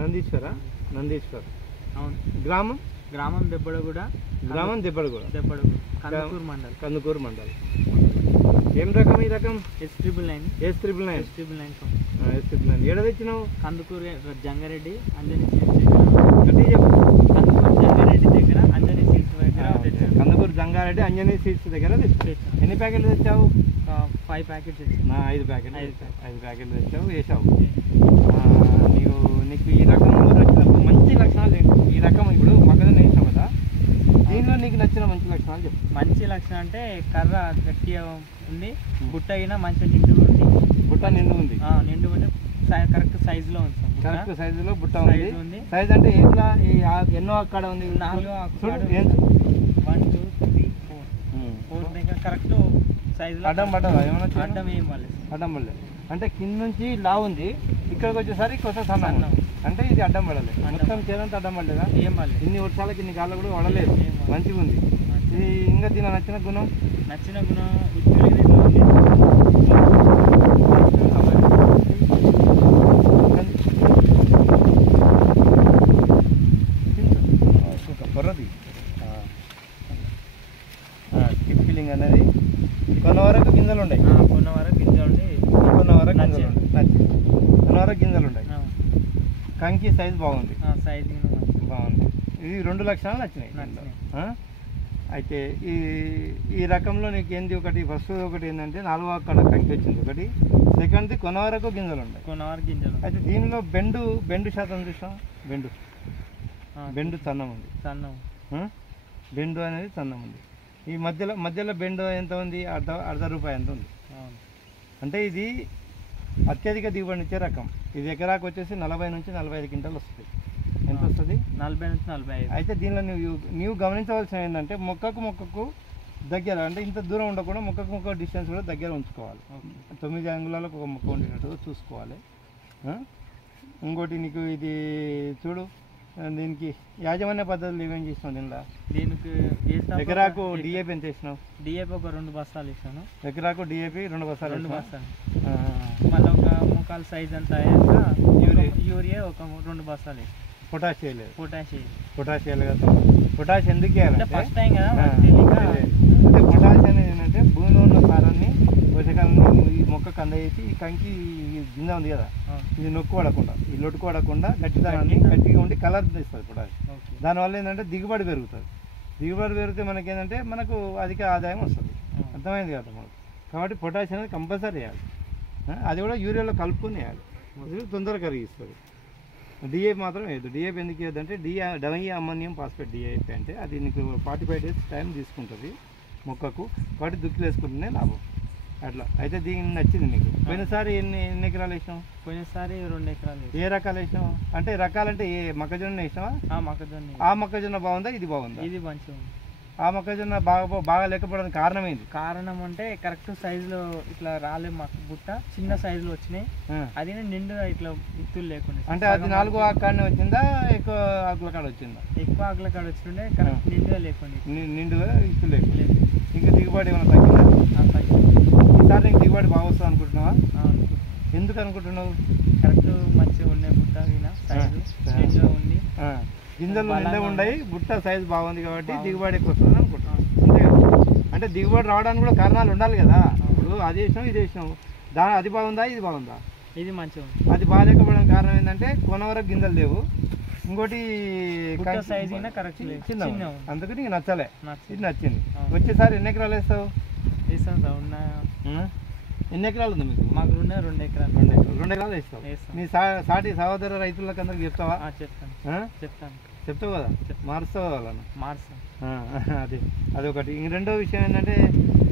నందీశ్వర నందీశ్వర్ అవును. గ్రామం గ్రామం దెబ్బడగూడ. దెబ్బడగూడ కందుకూరు మండల్. కందుకూరు మండల్. ఏం రకం ఈ రకం? S999. S999 ఏడ తెచ్చినావు? కందుకూరు జంగారెడ్డి అంజనీ సీడ్స్ దగ్గర అంజనీ సీడ్స్ దగ్గర కందుకూరు జంగారెడ్డి అంజనీ సీడ్స్ దగ్గర తెచ్చావు. ఎన్ని ప్యాకెట్లు తెచ్చావు? 5 ప్యాకెట్స్ తెచ్చావు. 5 ప్యాకెట్లు తెచ్చావు, వేసావు. నీకు ఈ రకంలో నచ్చిన మంచి లక్షణాలు ఏంటి? ఈ రకం ఇప్పుడు మొక్కజొన్న వేసావు కదా, దీనిలో నీకు నచ్చిన మంచి లక్షణాలు చెప్పు. మంచి లక్షణం అంటే కర్ర గట్టిగా ఉంది, బుట్ట అయినా మంచిగా నిండు ఉంది. బుట్ట నిండు ఉంది, నిండు ఉంది, కరెక్ట్ సైజులో ఉంది. కరెక్ట్ సైజులో బుట్ట ఉంది. సైజ్ అంటే ఎట్లా? ఎన్నో అక్కడ ఉంది? 4 1 2 3 4 దగ్గర కరెక్ట్ సైజులో. అడ్డం పడ్డదా ఏమన్నా? అడ్డం ఏం పడలేదు. అడ్డం పడలేదు అంటే కింద నుంచి లా ఉంది, ఇక్కడికి వచ్చేసరికి కొంచెం సన్నం. అంటే ఇది అడ్డం పడలేదు, మొత్తం చేనంత అడ్డం పడలేదా? ఏం పడలేదు. ఇన్ని వర్షాలకి ఇన్ని కాళ్ళు కూడా పడలేదు, మంచిగా ఉంది. ఇది ఇంకా దీని నచ్చిన గుణం కొర్రది స్కిప్ ఫీలింగ్ అనేది. కొన్న వరకు గింజలు ఉన్నాయి, కొన్న వరకు గింజలు ఉంటాయి. కంకి సైజ్ బాగుంది, బాగుంది. ఇది 2 లక్షణాలు నచ్చినాయి. అయితే ఈ రకంలో నీకు ఏంది? ఫస్ట్ ఒకటి ఏంటంటే 4వ అక్కడ కంకి వచ్చింది ఒకటి, సెకండ్ది కొన వరకు గింజలు ఉన్నాయి. అయితే దీనిలో బెండు శాతం చూసాం, బెండు సన్నం ఉంది, బెండు అనేది సన్నం ఉంది. ఈ మధ్యలో బెండు ఎంత ఉంది? అర్ధ రూపాయి ఎంత ఉంది. అంటే ఇది అత్యధిక దిగుబడినిచ్చే రకం. ఇది ఎకరాకు వచ్చేసి 40 నుంచి 45 క్వింటాలు వస్తుంది. ఎంత వస్తుంది? 40 నుంచి 45. అయితే దీనిలో నీవు గమనించవలసిన ఏంటంటే మొక్కకు దగ్గర, అంటే ఇంత దూరం ఉండకుండా మొక్క డిస్టెన్స్ కూడా దగ్గర ఉంచుకోవాలి. 9 అంగుళాలకు ఒక మొక్క ఉండేటట్టు చూసుకోవాలి. ఇంకోటి నీకు ఇది చూడు, దీనికి యాజమాన్య పద్ధతులు ఏమేమి చేసినావు? దీనికి ఎకరాకు డిఏపి ఎంత వేసినావు? డిఏపి ఒక 2 బస్తాలు ఇస్తాను. ఎకరాకు డిఏపి 2 బస్తాలు. మళ్ళీ ఒక ముఖాలు సైజ్ అంతా అయ్యాక యూరియా ఒక 2 బస్తాలు వేస్తాను. పొటాష్ వేయలేదు. పొటాష్ వేయాలి కదా. పొటాష్ ఎందుకు వేయాలి? ఫస్ట్ టైం కదా. అంటే పొటాష్ అనేది ఏంటంటే భూమిలో ఉన్న సారాన్ని పోషకాలను ఈ మొక్కకు అందజేసి ఈ కంకి గింజ ఉంది కదా, ఇది నొక్కుపడకుండా, ఈ లొట్టుకోవడకుండా గట్టిగా ఉండి కలర్ ఇస్తుంది పొటాష్. దానివల్ల ఏంటంటే దిగుబడి పెరుగుతుంది. దిగుబడి పెరిగితే మనకేంటంటే మనకు అధిక ఆదాయం వస్తుంది. అర్థమైంది కదా మనకు. కాబట్టి పొటాష్ అనేది కంపల్సరీ వేయాలి. అది కూడా యూరియాలో కలుపుకొని వేయాలి, అది తొందరగా కరిగిస్తుంది. డిఏపి మాత్రం వేయద్దు. డిఏపి ఎందుకు వేయద్దంటే డై అమ్మోనియం ఫాస్ఫేట్ డిఏపి అంటే అది నీకు 45 డేస్ టైం తీసుకుంటుంది మొక్కకు, కాబట్టి దుక్కులు వేసుకుంటేనే లాభం. అట్లా అయితే దీనికి నచ్చింది నీకు. పోయినసారి ఎన్ని ఎకరాలు వేసినావు? పోయినసారి 2 ఎకరాలు. ఏ రకాలు వేసినావు? అంటే రకాలంటే ఏ మొక్కజొన్న వేసినావా? ఆ మొక్కజొన్న బాగుందా? ఇది బాగుందా? ఇది మంచిగా. ఆ మొక్కజొన్న బాగా లేకపోవడానికి కారణం ఏంది? కారణం అంటే కరెక్ట్ సైజులో ఇట్లా రాలే, మాకు బుట్ట చిన్న సైజులో వచ్చినాయి. అది నిండుగా ఇట్లా ఇత్తులు లేకుండా. అంటే అది 4 ఆకులనే వచ్చిందా, ఎక్కువ ఆకుల కాడ వచ్చిందా? ఎక్కువ ఆకుల కాడ వచ్చిండే, కరెక్ట్ నిండుగా లేకుండా. నిండుగా ఇత్తులు లేకుండా. ఇంకా దిగుబడి ఏమైనా తగ్గిందా? ఈసారి నీకు దిగుబడి బాగా వస్తుంది అనుకుంటున్నావా? ఎందుకు అనుకుంటున్నావు? కరెక్ట్ మంచిగా ఉండే బుట్ట సైజు ఉంది, గింజలు నిండా ఉన్నాయి, బుట్ట సైజు బాగుంది, కాబట్టి దిగుబడి ఎక్కువ వస్తుంది అనుకుంటున్నాను. అంతే కదా. అంటే దిగుబడి రావడానికి కూడా కారణాలు ఉండాలి కదా. ఇప్పుడు అది వేసినావు, ఇది వేసినావు, అది బాగుందా, ఇది బాగుందా? ఇది మంచిగా. అది బాగాలేకపోవడానికి కారణం ఏంటంటే కొన వరకు గింజలు లేవు, ఇంకోటి సైజ్ చిన్న, అందుకు నీకు నచ్చలే. ఇది నచ్చింది. వచ్చేసారి ఎన్ని ఎకరాలు వేస్తావు? ఎన్ని ఎకరాలు ఉంది మీకు? మాకు 2 ఎకరాలు. 2 ఎకరాలు వేస్తావు. మీ సాటి సహోదర రైతులకు అందరికి చెప్తావా? చెప్తావు కదా, మారుస్తావు వాళ్ళను. అదే అదొకటి. రెండో విషయం ఏంటంటే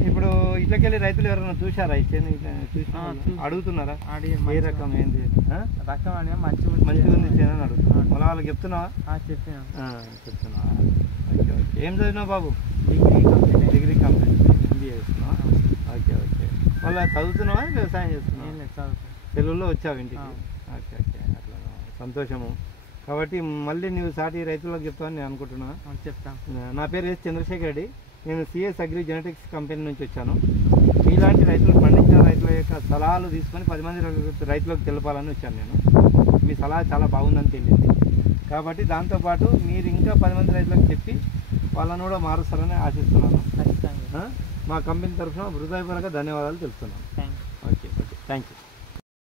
ఇప్పుడు ఇట్లకెళ్ళి రైతులు ఎవరైనా చూసారా? చూసి అడుగుతున్నారా ఏ రకం ఏంటి? మంచిగా ఉంది చేనని అడుగుతున్నా. మళ్ళీ వాళ్ళకి చెప్తున్నావా? చెప్తున్నా. Okay okay. ఏం చదివినావు బాబు? Degree complete. MBA చేస్తున్నావా? Okay okay. మళ్ళీ చదువుతున్నావా, వ్యవసాయం చేస్తున్నావా? తెలుగులో వచ్చావు ఇంటికి? Okay okay. అట్లా సంతోషము. కాబట్టి మళ్ళీ నువ్వు సాటి రైతులకు చెప్తావని నేను అనుకుంటున్నా. చెప్తాను. నా పేరు ఎస్ చంద్రశేఖర్ రెడ్డి. నేను CS అగ్రి జెనెటిక్స్ కంపెనీ నుంచి వచ్చాను. మీలాంటి రైతులు, పండించిన రైతుల యొక్క సలహాలు తీసుకొని 10 మంది రైతులకు తెలపాలని వచ్చాను నేను. మీ సలహా చాలా బాగుందని తెలియదు. కాబట్టి దాంతోపాటు మీరు ఇంకా 10 మంది రైతులకు చెప్పి వాళ్ళను కూడా మారుస్తారని ఆశిస్తున్నాను. ఖచ్చితంగా మా కంపెనీ తరఫున హృదయపూర్వక ధన్యవాదాలు తెలుపుతున్నాను. Thank you. Okay thank you.